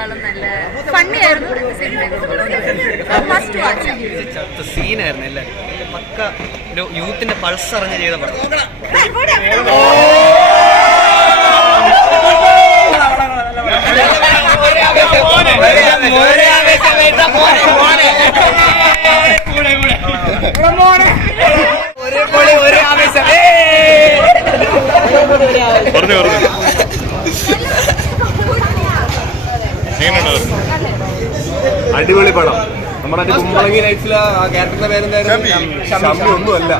ഇതിനേക്കാളും നല്ല ഫണ്ണി ആയിരുന്നു. സീനായിരുന്നു എല്ലാം. പക്ക ഒരു യൂത്തിന്റെ പൾസ് അറിഞ്ഞ് ചെയ്ത പടം. അടിപൊളി പടം. നമ്മുടെ കുമ്പളങ്ങി നൈറ്റ്സിലെ ആ ക്യാരക്ടറിന്റെ പേരെന്തായിരുന്നു? ഷമ്മി ഒന്നുമല്ല.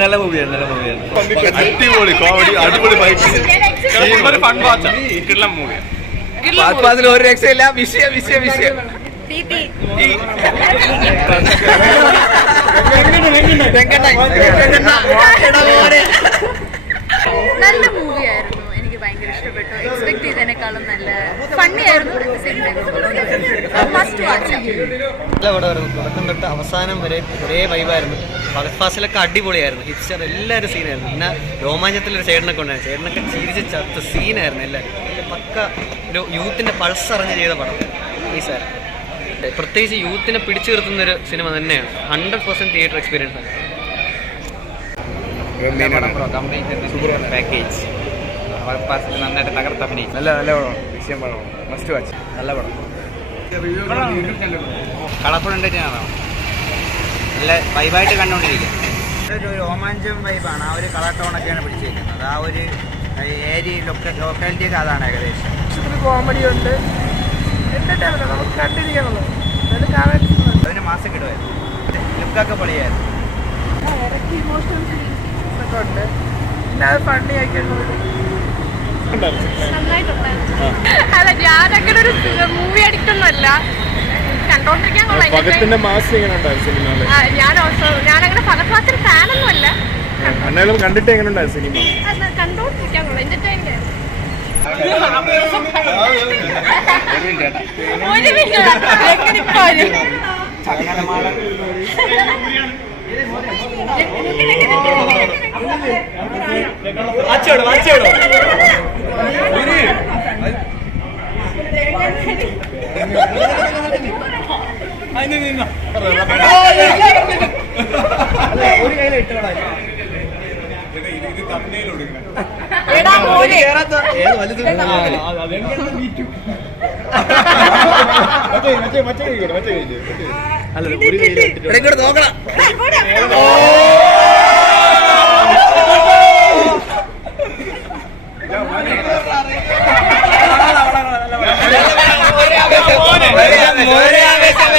നല്ല മൂവിയാണ്, നല്ല മൂവിയാണ്. അടിപൊളി കോമഡി, അടിപൊളി ഫൈറ്റ്. ഒരു രക്ഷയില്ല. വിഷയം നല്ല മൂവിയായിരുന്നു. എനിക്ക് ഭയങ്കര ഇഷ്ടപ്പെട്ടു. എക്സ്പെക്ട് ചെയ്തതിനേക്കാളും നല്ല ഫണ്ണി ആയിരുന്നു. Must watch. നല്ല പടമായിരുന്നു. തുടക്കം തൊട്ട് അവസാനം വരെ ഒരേ വൈബായിരുന്നു. ഫാസിലൊക്കെ അടിപൊളിയായിരുന്നു. ഹിറ്റ്സ്റ്റർ എല്ലാവരും സീനായിരുന്നു. പിന്നെ രോമാഞ്ചത്തിലൊരു ചേട്ടനൊക്കെ ഉണ്ടായിരുന്നു. ചേട്ടനൊക്കെ ചിരിച്ച് ചത്ത സീനായിരുന്നു എല്ലാവരും. പക്ക ഒരു യൂത്തിന്റെ പൾസ് അറിഞ്ഞ് ചെയ്ത പടം ഈ സാർ. പ്രത്യേകിച്ച് യൂത്തിനെ പിടിച്ചു നിർത്തുന്നൊരു സിനിമ തന്നെയാണ്. 100% തിയേറ്റർ എക്സ്പീരിയൻസ് ആണ്. പാക്കേജ് നന്നായിട്ട് തകർത്ത് അഭിനയിച്ചു. നല്ല പടം. വിഷയം പടം. Must watch. നല്ല പടം. കളർഫുൾ എൻ്റർടൈനാണ്. നല്ല വൈബായിട്ട് കണ്ടുകൊണ്ടിരിക്കുക. ഒരു രോമാഞ്ചം വൈബാണ്. ആ ഒരു കളർ ടോണൊക്കെയാണ് പിടിച്ചിരിക്കുന്നത്. ആ ഒരു ഏരിയ ലൊക്കാലിറ്റിയൊക്കെ അതാണ് ഏകദേശം. കോമഡി ഉണ്ട്, എന്റർടൈൻമെന്റ് നമുക്ക് കണ്ടിരിക്കണല്ലോ. അതിന് മാസം കിടുമായിരുന്നു. ലുക്കൊക്കെ പൊളിയായിരുന്നു. ഇമോഷണൽ ഫീലിംഗ്സ് ഒക്കെ ഉണ്ട്. പിന്നെ അത് ഫണ്ണി ആക്കിയിട്ടുണ്ട്. അല്ല, ഞാനങ്ങനെ ഒരു മൂവി അടിക്കൊന്നുമല്ല. കണ്ടോണ്ടിരിക്കാൻ കൊള്ളാം. ഞാനങ്ങനെ ഫഹദ് ഫാസിൽ ഫാനൊന്നും അല്ല. കണ്ടിട്ട് എങ്ങനെയുണ്ടായിരുന്നു സിനിമ? കണ്ടോണ്ടിരിക്കാൻ കൊള്ളാം. എന്റർടൈൻമെന്റ്. നോക്കണം. ഒരേ ആവേശം